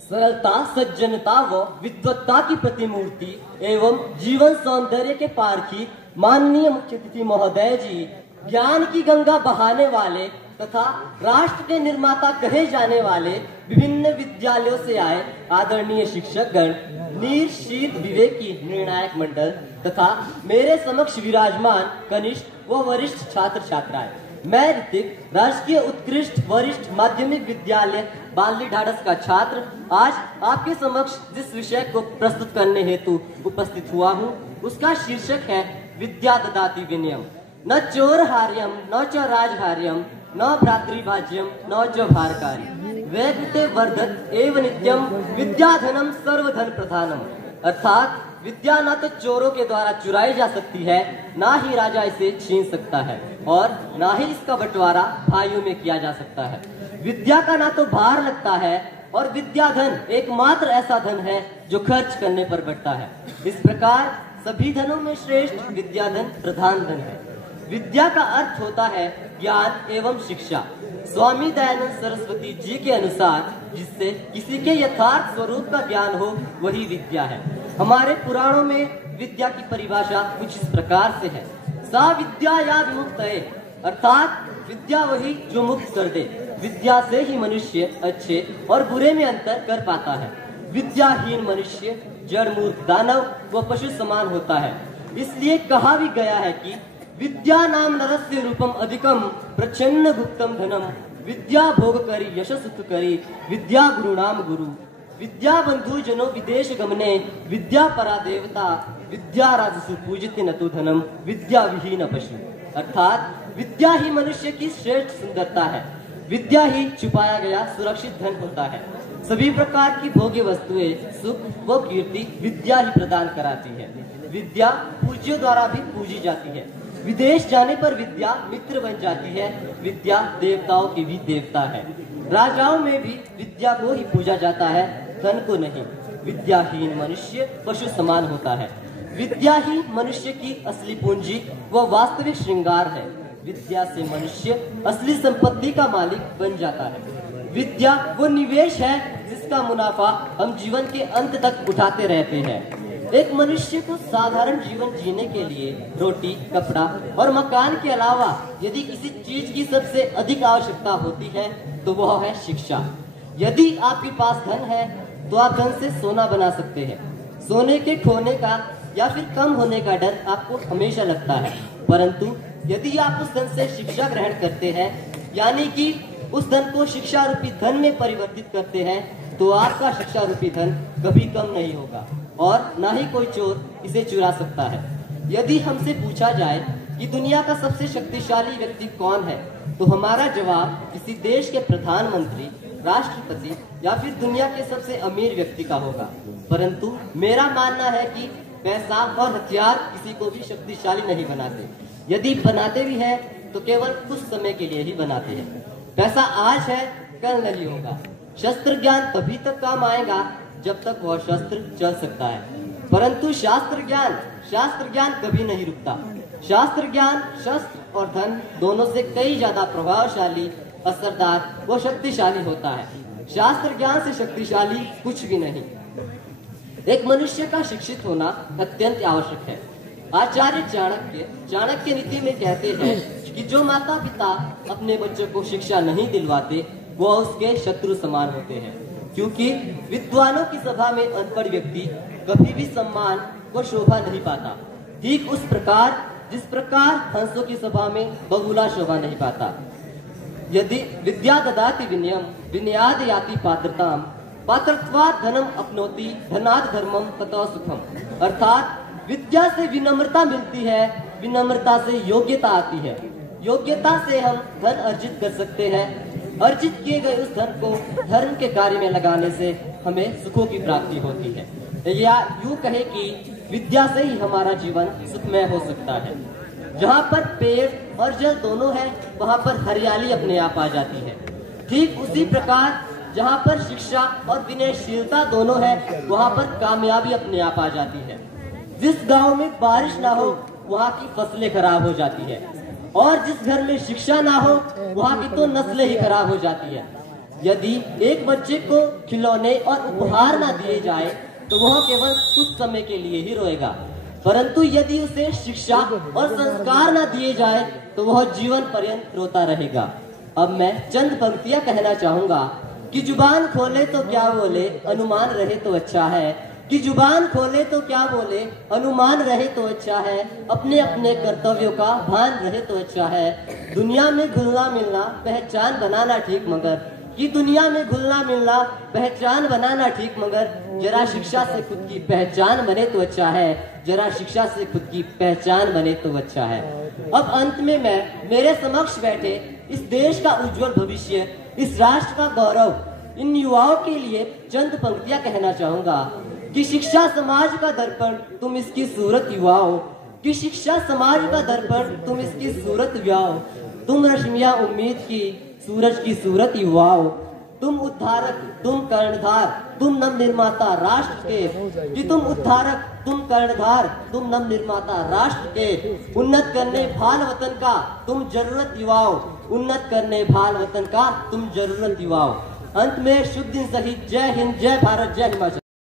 सरलता, सज्जनता व विद्वत्ता की प्रतिमूर्ति एवं जीवन सौंदर्य के पारखी माननीय मुख्य अतिथि महोदय जी, ज्ञान की गंगा बहाने वाले तथा राष्ट्र के निर्माता कहे जाने वाले विभिन्न विद्यालयों से आए आदरणीय शिक्षक गण, नीर शीर विवेकी निर्णायक मंडल तथा मेरे समक्ष विराजमान कनिष्ठ व वरिष्ठ छात्र छात्राएं, मैं ऋतिक, राजकीय उत्कृष्ट वरिष्ठ माध्यमिक विद्यालय बाली ढाढस का छात्र, आज आपके समक्ष जिस विषय को प्रस्तुत करने हेतु उपस्थित हुआ हूँ, उसका शीर्षक है विद्या ददाति विनयम। न चोर हार्यम न च राजहार्यम न भ्रातृभाज्यम न च भारकारी वैकृते वर्धत एव नित्यम विद्याधनम सर्वधन प्रधानम। अर्थात विद्या न तो चोरों के द्वारा चुराई जा सकती है, ना ही राजा इसे छीन सकता है और ना ही इसका बंटवारा भाइयों में किया जा सकता है। विद्या का ना तो भार लगता है और विद्याधन एकमात्र ऐसा धन है जो खर्च करने पर बढ़ता है। इस प्रकार सभी धनों में श्रेष्ठ विद्याधन प्रधान धन है। विद्या का अर्थ होता है ज्ञान एवं शिक्षा। स्वामी दयानंद सरस्वती जी के अनुसार जिससे किसी के यथार्थ स्वरूप का ज्ञान हो वही विद्या है। हमारे पुराणों में विद्या की परिभाषा कुछ इस प्रकार से है, सा विद्या या विमुक्तये, अर्थात विद्या वही जो मुक्त कर दे। विद्या से ही मनुष्य अच्छे और बुरे में अंतर कर पाता है। विद्याहीन मनुष्य जड़ मूर्ख दानव व पशु समान होता है। इसलिए कहा भी गया है कि विद्या नाम नरस्य रूपम अधिकम प्रच्छन्न गुप्तम धनम, विद्या भोग करी यशस सुख करी विद्या गुरु नाम गुरु, विद्या बंधु जनो विदेश गमने विद्या परा देवता, विद्या राजसु पूजित न तो धनम विद्या विहीन पशु। अर्थात विद्या ही मनुष्य की श्रेष्ठ सुंदरता है। विद्या ही छुपाया गया सुरक्षित धन होता है। सभी प्रकार की भोग्य वस्तुएं सुख व कीर्ति विद्या ही प्रदान कराती है। विद्या पूज्यों द्वारा भी पूजी जाती है। विदेश जाने पर विद्या मित्र बन जाती है। विद्या देवताओं की भी देवता है। राजाओं में भी विद्या को ही पूजा जाता है, धन को नहीं। विद्याहीन मनुष्य पशु समान होता है। विद्या ही मनुष्य की असली पूंजी व वास्तविक श्रृंगार है। विद्या से मनुष्य असली संपत्ति का मालिक बन जाता है। विद्या वो निवेश है जिसका मुनाफा हम जीवन के अंत तक उठाते रहते हैं। एक मनुष्य को साधारण जीवन जीने के लिए रोटी, कपड़ा और मकान के अलावा यदि किसी चीज की सबसे अधिक आवश्यकता होती है तो वह है शिक्षा। यदि आपके पास धन है तो आप धन से सोना बना सकते हैं। सोने के खोने का या फिर कम होने का डर आपको हमेशा लगता है, परंतु यदि आप उस धन से शिक्षा ग्रहण करते हैं, यानी कि उस धन को शिक्षा रूपी धन में परिवर्तित करते हैं, तो आपका शिक्षा रूपी धन कभी कम नहीं होगा और न ही कोई चोर इसे चुरा सकता है। यदि हमसे पूछा जाए कि दुनिया का सबसे शक्तिशाली व्यक्ति कौन है, तो हमारा जवाब किसी देश के प्रधानमंत्री, राष्ट्रपति या फिर दुनिया के सबसे अमीर व्यक्ति का होगा। परंतु मेरा मानना है कि पैसा और हथियार किसी को भी शक्तिशाली नहीं बनाते। यदि बनाते भी हैं तो केवल कुछ समय के लिए ही बनाते हैं। पैसा आज है, कल नहीं होगा। शस्त्र ज्ञान तभी तक काम आएगा जब तक वह शस्त्र चल सकता है, परंतु शास्त्र ज्ञान कभी नहीं रुकता। शास्त्र ज्ञान शस्त्र और धन दोनों से कई ज्यादा प्रभावशाली, असरदार व शक्तिशाली होता है। शास्त्र ज्ञान से शक्तिशाली कुछ भी नहीं। एक मनुष्य का शिक्षित होना अत्यंत आवश्यक है। आचार्य चाणक्य नीति में कहते हैं कि जो माता पिता अपने बच्चों को शिक्षा नहीं दिलवाते वह उसके शत्रु समान होते हैं, क्योंकि विद्वानों की सभा में अनपढ़ व्यक्ति कभी भी सम्मान व शोभा नहीं पाता। ठीक उस प्रकार जिस प्रकार हंसों की सभा में बगुला शोभा नहीं पाता। यदि विद्या ददाति विनयम विनयाद याति पात्रताम पात्रत्वात् धनम अपनोति धनात् धर्मम ततो सुखम। अर्थात विद्या से विनम्रता मिलती है, विनम्रता से योग्यता आती है, योग्यता से हम धन अर्जित कर सकते हैं। अर्जित किए गए उस धन को धर्म के कार्य में लगाने से हमें सुखों की प्राप्ति होती है। या यूं कहे कि विद्या से ही हमारा जीवन सुखमय हो सकता है। जहाँ पर पेड़ और जल दोनों है वहाँ पर हरियाली अपने आप आ जाती है। ठीक उसी प्रकार जहाँ पर शिक्षा और विनयशीलता दोनों है वहाँ पर कामयाबी अपने आप आ जाती है। जिस गांव में बारिश ना हो वहाँ की फसलें खराब हो जाती है, और जिस घर में शिक्षा ना हो वहाँ की तो नस्लें ही खराब हो जाती है। यदि एक बच्चे को खिलौने और उपहार ना दिए जाए तो वह केवल कुछ समय के लिए ही रोएगा, परंतु यदि उसे शिक्षा और संस्कार ना दिए जाए तो वह जीवन पर्यंत रोता रहेगा। अब मैं चंद पंक्तियां कहना चाहूंगा कि जुबान खोले तो क्या बोले, अनुमान रहे तो अच्छा है। कि जुबान खोले तो क्या बोले, अनुमान रहे तो अच्छा है। अपने अपने कर्तव्यों का भान रहे तो अच्छा है। दुनिया में घुलना मिलना पहचान बनाना ठीक, मगर कि दुनिया में घुलना मिलना पहचान बनाना ठीक, मगर जरा शिक्षा से खुद की पहचान बने तो अच्छा है। जरा शिक्षा से खुद की पहचान बने तो अच्छा है। अब अंत में मैं मेरे समक्ष बैठे इस देश का उज्जवल भविष्य, इस राष्ट्र का गौरव, इन युवाओं के लिए चंद पंक्तियां कहना चाहूंगा कि शिक्षा समाज का दर्पण तुम इसकी सूरत युवाओं, कि शिक्षा समाज का दर्पण तुम इसकी सूरत युवाओं। तुम रश्मियां उम्मीद की सूरज की सूरत युवाओं। तुम उद्धारक, तुम कर्णधार, तुम नव निर्माता राष्ट्र के। कि तुम उद्धारक, तुम कर्णधार, तुम नव निर्माता राष्ट्र के। उन्नत करने भाल वतन का तुम जरूरत युवाओं। उन्नत करने भाल वतन का तुम जरूरत युवाओं। अंत में शुभ दिन सहित जय हिंद, जय भारत, जय हिमाचल।